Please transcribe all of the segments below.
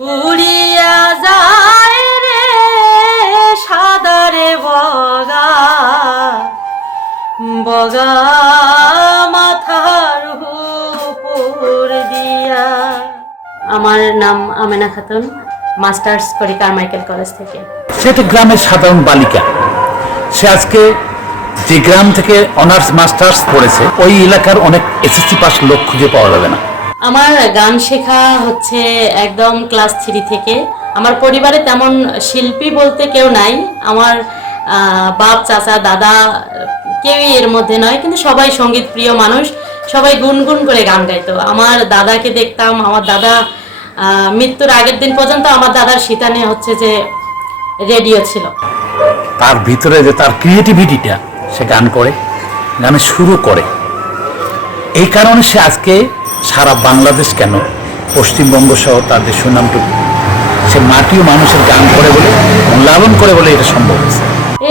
উড়িয়া যায় রে সাদারে বগা, বগা মাথার উপর দিয়া। আমার নাম আমেনা খাতুন, মাস্টার্স করি কারমাইকেল কলেজ থেকে। সে একটা গ্রামের সাধারণ বালিকা। সে আজকে যে গ্রাম থেকে অনার্স মাস্টার্স পড়েছে, ওই এলাকার অনেক এসএসসি পাস লোক খুঁজে পাওয়া যাবে না। আমার গান শেখা হচ্ছে একদম ক্লাস 3 থেকে। আমার পরিবারে তেমন শিল্পী বলতে কেউ নাই। আমার বাপ, চাচা, দাদা কেউই এর মধ্যে নয়, কিন্তু সবাই সঙ্গীত প্রিয় মানুষ, সবাই গুনগুন করে গান গাইতো। আমার দাদাকে দেখতাম, আমার দাদা মৃত্যুর আগের দিন পর্যন্ত আমার দাদার সিতানে হচ্ছে যে রেডিও ছিল। তার ভিতরে যে তার ক্রিয়েটিভিটিটা, সে গান করে, গানে শুরু করে। এই কারণে সে আজকে সারা বাংলাদেশ কেন পশ্চিমবঙ্গ সহ তাদের সুনামটুকু সে মাটি ও মানুষের গান করে বলে, লালন করে বলে এটা সম্ভব হয়েছে।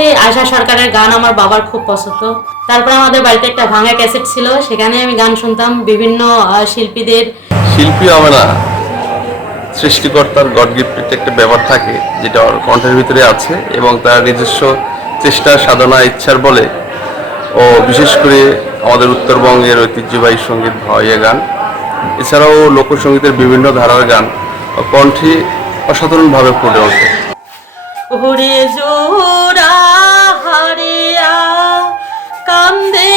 এই আশা সরকারের গান আমার বাবার খুব পছন্দ। তারপর আমাদের বাড়িতে একটা ভাঙা ক্যাসেট ছিল, সেখানে আমি গান শুনতাম বিভিন্ন শিল্পীদের। শিল্পী হবে না, সৃষ্টিকর্তার গড গিফটেড একটা ব্যাপার থাকে, যেটা ওর কণ্ঠের ভিতরে আছে এবং তার নিজস্ব চেষ্টা, সাধনা, ইচ্ছার বলে ও বিশেষ করে আমাদের উত্তরবঙ্গের ঐতিহ্যবাহী সঙ্গীত ভাওয়াইয়া গান, এছাড়াও লোকসঙ্গীতের বিভিন্ন ধারার গান ও কণ্ঠে অসাধারণভাবে ফুটে ওঠে। ওরে জোড়া হারিয়া কান্দে